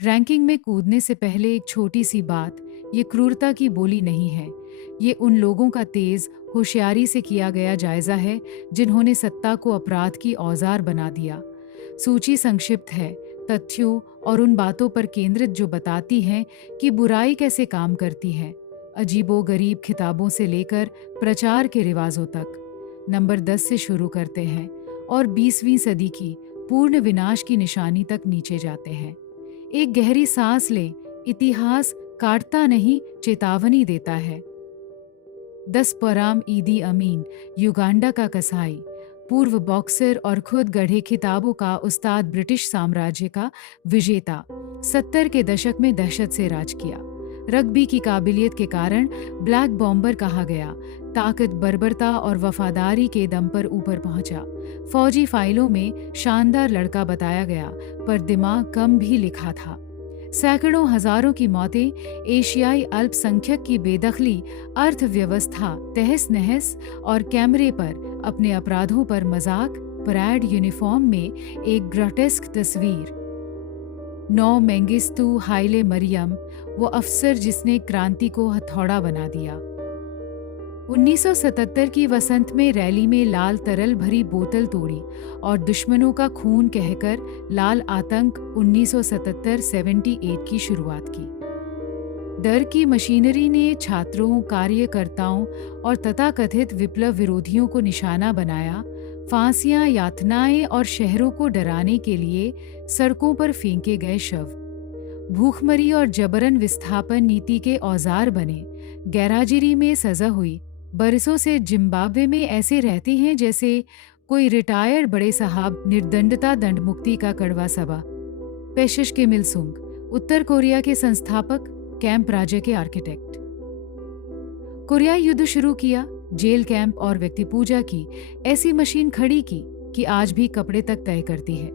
Ranking में कूदने से पहले एक छोटी सी बात, ये क्रूरता की बोली नहीं है। ये उन लोगों का तेज होशियारी से किया गया जायजा है जिन्होंने सत्ता को अपराध की औजार बना दिया। सूची संक्षिप्त है, तथ्यों और उन बातों पर केंद्रित जो बताती हैं कि बुराई कैसे काम करती है, अजीबो-गरीब खिताबों से लेकर प्रचार के रिवाजों तक। नंबर 10 से शुरू करते हैं और 20वीं सदी की पूर्ण विनाश की निशानी तक नीचे जाते हैं। एक गहरी सांस ले, इतिहास काटता नहीं, चेतावनी देता है। 10 परम ईदी अमीन, युगांडा का कसाई, पूर्व बॉक्सर और खुद गढ़े खिताबों का उस्ताद, ब्रिटिश साम्राज्य का विजेता। 70 के दशक में दहशत से राज किया। रग्बी की काबिलियत के कारण ब्लैक बॉम्बर कहा गया। ताकत, बर्बरता और वफादारी के दम पर ऊपर पहुंचा। फौजी फाइलों में शानदार लड़का बताया गया, पर दिमाग कम भी लिखा था। सैकड़ों हजारों की मौतें, एशियाई अल्पसंख्यक की बेदखली, अर्थव्यवस्था तहस नहस और कैमरे पर अपने अपराधों पर मजाक, परेड यूनिफॉर्म में एक ग्रोटेस्क तस्वीर। नौ मेंगिस्तु हाइले मरियम, वो अफसर जिसने क्रांति को हथौड़ा बना दिया। 1977 की वसंत में रैली में लाल तरल भरी बोतल तोड़ी और दुश्मनों का खून कहकर लाल आतंक 1977-78 की शुरुआत की। डर की मशीनरी ने छात्रों, कार्यकर्ताओं और तथाकथित विप्लव विरोधियों को निशाना बनाया। फांसियां, यातनाएं और शहरों को डराने के लिए सड़कों पर फेंके गए शव भूखमरी और जबरन विस्थापन नीति के औजार बने। गैराजिरी में सजा हुई। बरसों से जिम्बाब्वे में ऐसे रहते हैं जैसे कोई रिटायर्ड बड़े साहब। निर्दंडता दंड मुक्ति का कड़वा सबा। पेशिश के मिलसुंग, उत्तर कोरिया के संस्थापक, कैंप राज्य के आर्किटेक्ट। कोरियाई युद्ध शुरू किया, जेल कैंप और व्यक्ति पूजा की ऐसी मशीन खड़ी की कि आज भी कपड़े तक तय करती है।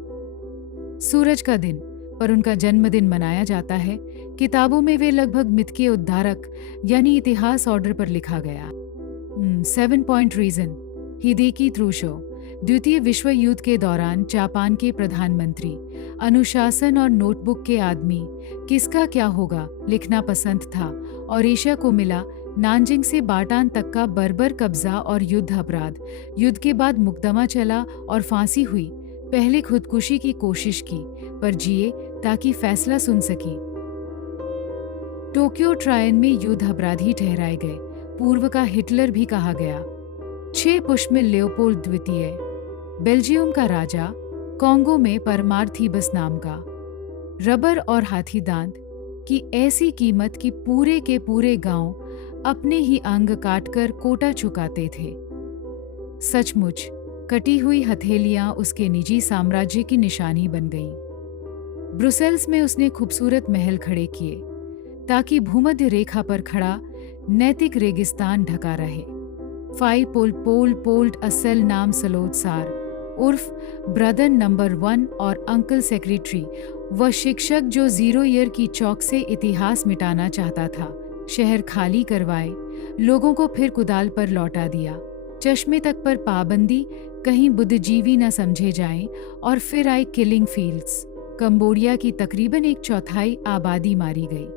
सूरज का दिन, पर उनका जन्मदिन मनाया जाता है। किताबों में वे लगभग मिथ के उद्धारक यानी इतिहास ऑर्डर पर लिखा गया। 7 पॉइंट रीजन, हिदेकी त्रुशो, द्वितीय विश्व युद्ध के दौरान जापान के प्रधानमंत्री, अनुशासन और नोटबुक के आदमी, किसका क्या होगा लिखना पसंद था और एशिया को मिला नानजिंग से बाटान तक का बर्बर कब्जा और युद्ध अपराध। युद्ध के बाद मुकदमा चला और फांसी हुई। पहले खुदकुशी की कोशिश की, पर जिए ताकि फैसला सुन सकी। टोक्यो ट्रायल में युद्ध अपराधी ठहराए गए, पूर्व का हिटलर भी कहा गया। 6 पुष्प में लियोपोल्ड द्वितीय, बेल्जियम का राजा, कॉन्गो में परमार्थीबस नाम का। रबर और हाथी दांत की ऐसी कीमत कि पूरे के पूरे गांव अपने ही अंग काटकर कोटा चुकाते थे। सचमुच कटी हुई हथेलियां उसके निजी साम्राज्य की निशानी बन गईं। ब्रुसेल्स में उसने खूबसूरत महल खड़े किए ताकि भूमध्य रेखा पर खड़ा नैतिक रेगिस्तान ढका रहे। फाई पोल पोल पोल्ट असल नाम सलोदसार उर्फ ब्रदर नंबर 1 और अंकल सेक्रेटरी, वह शिक्षक जो 0 ईयर की चौक से इतिहास मिटाना चाहता था, शहर खाली करवाए, लोगों को फिर कुदाल पर लौटा दिया। चश्मे तक पर पाबंदी, कहीं बुद्धिजीवी न समझे जाएं, और फिर आई किलिंग फील्ड्स। कंबोडिया की तकरीबन 1/4 आबादी मारी गई।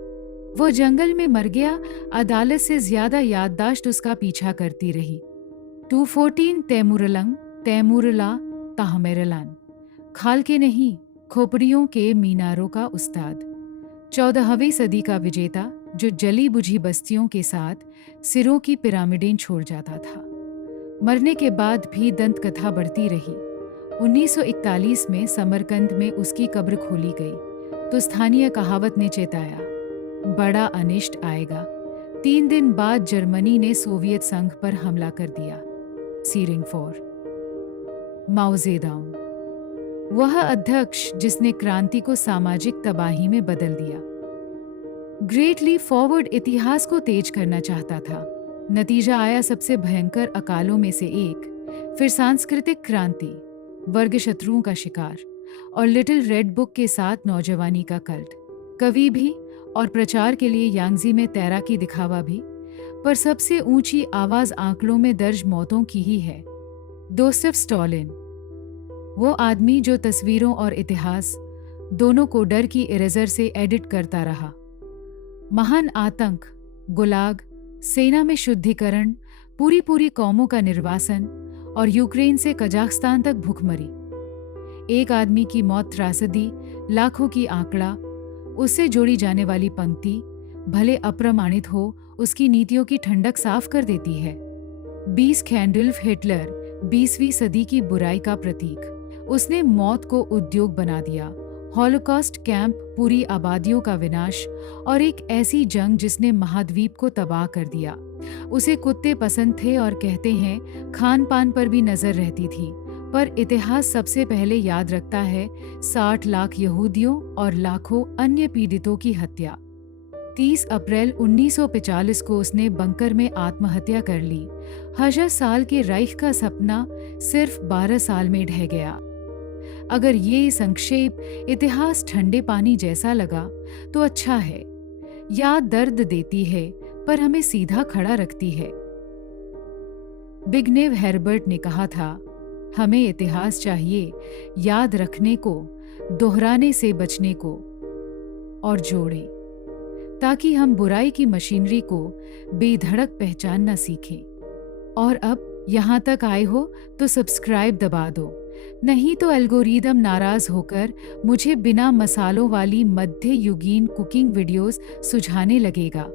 वो जंगल में मर गया, अदालत से ज्यादा याददाश्त उसका पीछा करती रही। 214 तैमूरलंग, तैमूरला ताहमेरलान, खाल के नहीं, खोपड़ियों के मीनारों का उस्ताद। 14वीं सदी का विजेता जो जली बुझी बस्तियों के साथ सिरों की पिरामिडें छोड़ जाता था। मरने के बाद भी दंत कथा बढ़ती रही। 1941 में समरकंद में उसकी कब्र खोली गई तो स्थानीय कहावत ने चेताया, बड़ा अनिष्ट आएगा। 3 दिन बाद जर्मनी ने सोवियत संघ पर हमला कर दिया। सीरिंग 4। माओ जेडोंग, वह अध्यक्ष जिसने क्रांति को सामाजिक तबाही में बदल दिया। ग्रेट लीप फॉरवर्ड इतिहास को तेज करना चाहता था। नतीजा आया सबसे भयंकर अकालों में से एक, फिर सांस्कृतिक क्रांति, वर्ग शत्रुओं का शिकार और लिटिल रेड बुक के साथ नौजवानी का कल्ट। कवि भी और प्रचार के लिए यांगजी में तैराकी दिखावा भी, पर सबसे ऊंची आवाज आंकड़ों में दर्ज मौतों की ही है। जोसेफ स्टॉलिन, वो आदमी जो तस्वीरों और इतिहास, दोनों को डर की इरेजर से एडिट करता रहा। महान आतंक, गुलाग, सेना में शुद्धिकरण, पूरी कौमों का निर्वासन और यूक्रेन से कजाकिस्तान तक भूखमरी। एक आदमी की मौत त्रासदी, लाखों की आंकड़ा, उससे जोड़ी जाने वाली पंक्ति, भले अप्रमाणित हो, उसकी नीतियों की ठंडक साफ कर देती है। 20 एडोल्फ हिटलर 20वीं सदी की बुराई का प्रतीक। उसने मौत को उद्योग बना दिया, हॉलोकॉस्ट कैंप, पूरी आबादियों का विनाश और एक ऐसी जंग जिसने महाद्वीप को तबाह कर दिया। उसे कुत्ते पसंद थे और कहते हैं खान पान पर भी नजर रहती थी, पर इतिहास सबसे पहले याद रखता है 60 लाख यहूदियों और लाखों अन्य पीड़ितों की हत्या। 30 अप्रैल 1945 को उसने बंकर में आत्महत्या कर ली। 1000 साल के राइख का सपना सिर्फ 12 साल में ढह गया। अगर ये संक्षेप इतिहास ठंडे पानी जैसा लगा तो अच्छा है। याद दर्द देती है पर हमें सीधा खड़ा रखती है। बिग्नेव हेर्बर्ट ने कहा था, हमें इतिहास चाहिए याद रखने को, दोहराने से बचने को और जोड़े, ताकि हम बुराई की मशीनरी को बेधड़क पहचानना सीखें। और अब यहाँ तक आए हो तो सब्सक्राइब दबा दो, नहीं तो एल्गोरिदम नाराज होकर मुझे बिना मसालों वाली मध्य युगीन कुकिंग वीडियोस सुझाने लगेगा।